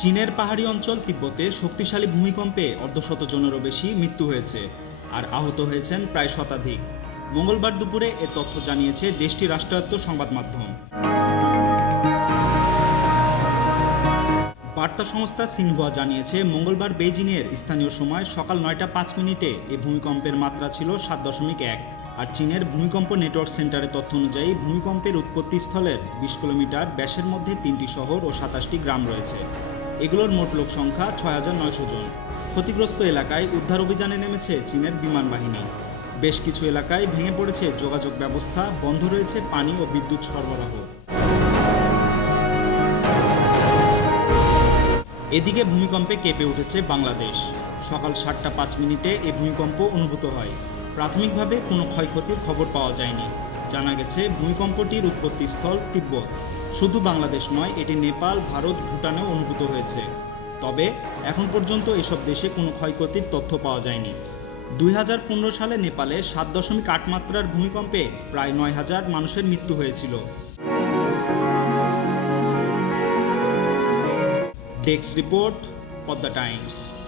চীনের পাহাড়ি অঞ্চল তিব্বতে শক্তিশালী ভূমিকম্পে অর্ধশত জনেরও বেশি মৃত্যু হয়েছে আর আহত হয়েছেন প্রায় শতাধিক। মঙ্গলবার দুপুরে এ তথ্য জানিয়েছে দেশটির রাষ্ট্রায়ত্ত সংবাদ মাধ্যম। বার্তা সংস্থা সিনহুয়া জানিয়েছে, মঙ্গলবার বেজিংয়ের স্থানীয় সময় সকাল নয়টা পাঁচ মিনিটে এই ভূমিকম্পের মাত্রা ছিল সাত দশমিক এক আর চীনের ভূমিকম্প নেটওয়ার্ক সেন্টারের তথ্য অনুযায়ী ভূমিকম্পের উৎপত্তিস্থলের বিশ কিলোমিটার ব্যাসের মধ্যে তিনটি শহর ও সাতাশটি গ্রাম রয়েছে। এগুলোর মোট লোক সংখ্যা ছয় হাজার নয়শো জন। ক্ষতিগ্রস্ত এলাকায় উদ্ধার অভিযানে নেমেছে চীনের বিমান বাহিনী। বেশ কিছু এলাকায় ভেঙে পড়েছে যোগাযোগ ব্যবস্থা, বন্ধ রয়েছে পানি ও বিদ্যুৎ সরবরাহ। এদিকে ভূমিকম্পে কেঁপে উঠেছে বাংলাদেশ। সকাল সাতটা পাঁচ মিনিটে এই ভূমিকম্প অনুভূত হয়। প্রাথমিকভাবে কোনো ক্ষয়ক্ষতির খবর পাওয়া যায়নি। জানা গেছে, ভূমিকম্পটির উৎপত্তিস্থল তিব্বত। শুধু বাংলাদেশ নয়, এটি নেপাল, ভারত, ভুটানেও অনুভূত হয়েছে। তবে, এখন পর্যন্ত এসব দেশে কোনো ক্ষয়ক্ষতির তথ্য পাওয়া যায়নি। দুই হাজার পনেরো সালে নেপালে সাত দশমিক আট মাত্রার ভূমিকম্পে প্রায় নয় হাজার মানুষের মৃত্যু হয়েছিল। Desk report of the Times.